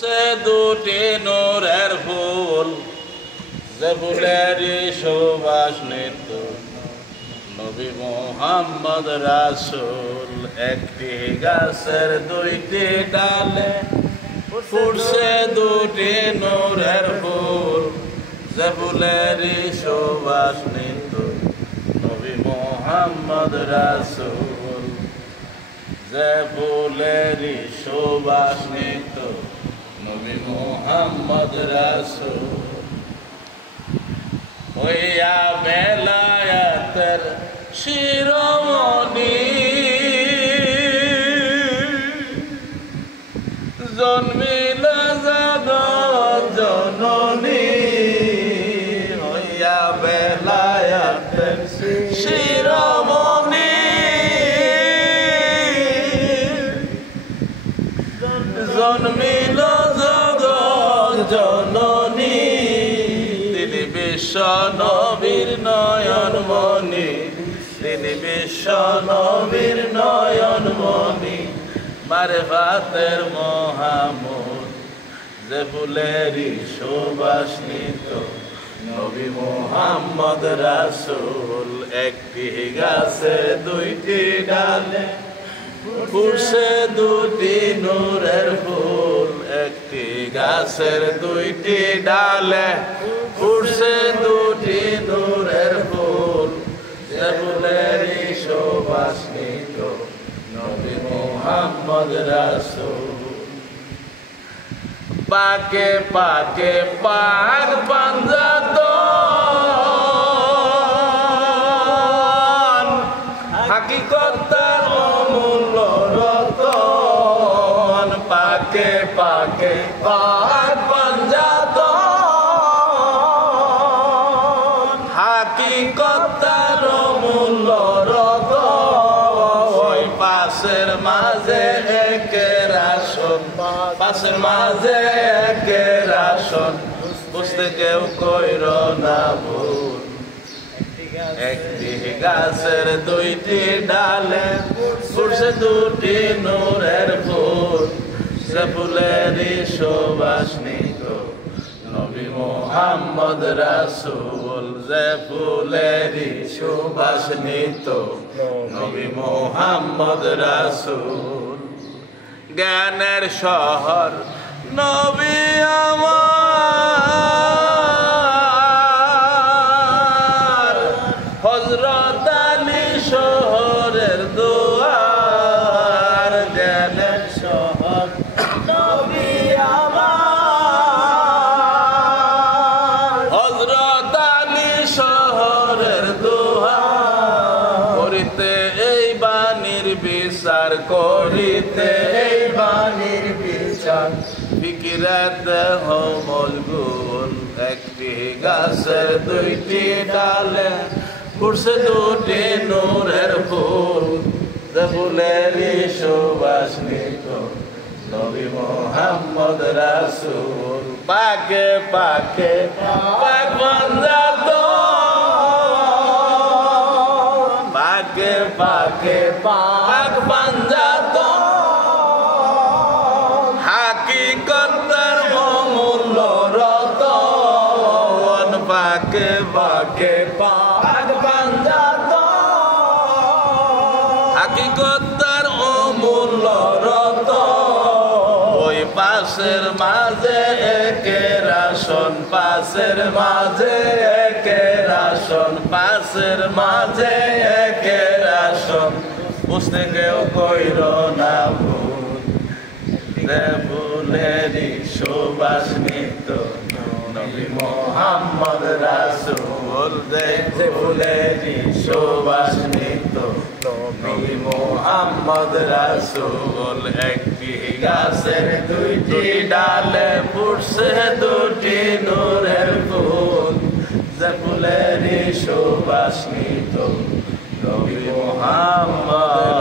সে দুটি নূরের ফুল যে ফুলেরই সুবাস নিত নবী মুহাম্মদ রাসূল। একটি গাছের দুইটি ডালে ফুটছে দুটি নূরের ফুল যে ফুলেরই সুবাস নিত নবী মুহাম্মদ রাসূল। যে ফুলেরই সুবাস নিত নবী মুহাম্মদ রাসূল। হইয়া বেলায়েতের শিরোমণি জন্মিল জগৎ জননী। হইয়া বেলায়েতের শিরোমণি জন্মিল জগৎ জননী। তিনি বিশ্ব নবীর নয়নমণি, তিনি বিশ্ব নবীর নয়নমণি। মারফাতের মহামুদ যে ফুলেরই সুবাস নিত নবী মুহাম্মদ রাসূল। একটি গাছে দুইটি ডালে ফুটছে দুটি নূরের ফুল। একটি গাছের দুইটি ডালে ফুটছে দুটি নূরের ফুল যে ফুলেরই সুবাস নিত নবী মুহাম্মদ রাসূল। পাকে পাকে পাক পাঞ্জাতন হাকিকত তার অমূল্য রতন। পাকে পাকে পাক পাঞ্জাতন হাকিকত তার অমূল্য রতন। পাশের মাঝে একের আসন, পাশের মাঝে একের আসন বুঝতে কেউ কইর না ভুল। একটি গাছের দুইটি ডালে ফুটছে দুটি নূরের ফুল যে ফুলেরই সুবাস নিত নবী মুহাম্মদ রাসূল। যে ফুলেরই সুবাস নিত নবী মুহাম্মদ রাসূল। জ্ঞানের শহর নবী আমার, হযরত আলী শহরের দুয়ার। জ্ঞানের শহর নবী আমার, হযরত আলী শহরের দুয়ার। করিতে এই বাণীর বিচার, করিতে এই বাণীর বিচার ফিকিরাত দেহ মশগুল। একটি গাছের দুইটি ডালে ফুটছে দুটি নূরের ফুল যে ফুলেরই সুবাস নিত নবী মুহাম্মদ রাসূল। পাকে পাকে পাক পাঞ্জাতন পাকে পাকে পাক পাঞ্জাতন হাকিকত তার অমূল্য রতন। পাকে পাকে পাক পাঞ্জাতন হাকিকত তার অমূল্য রতন। ওই পাশের মাঝে একের আসন, পাশের মাঝে একের আসন, পাশের মাঝে একের আসন বুঝতে কেউ কইর না ভুল। যে ফুলেরই সুবাস নিত নবী মুহাম্মদ রাসূল। যে ফুলেরই সুবাস নিত নবী মুহাম্মদ রাসূল। একটি গাছের দুইটি ডালে ফুটছে দুটি নূরের ফুল যে ফুলেরই সুবাস নিত নবী মুহাম্মদ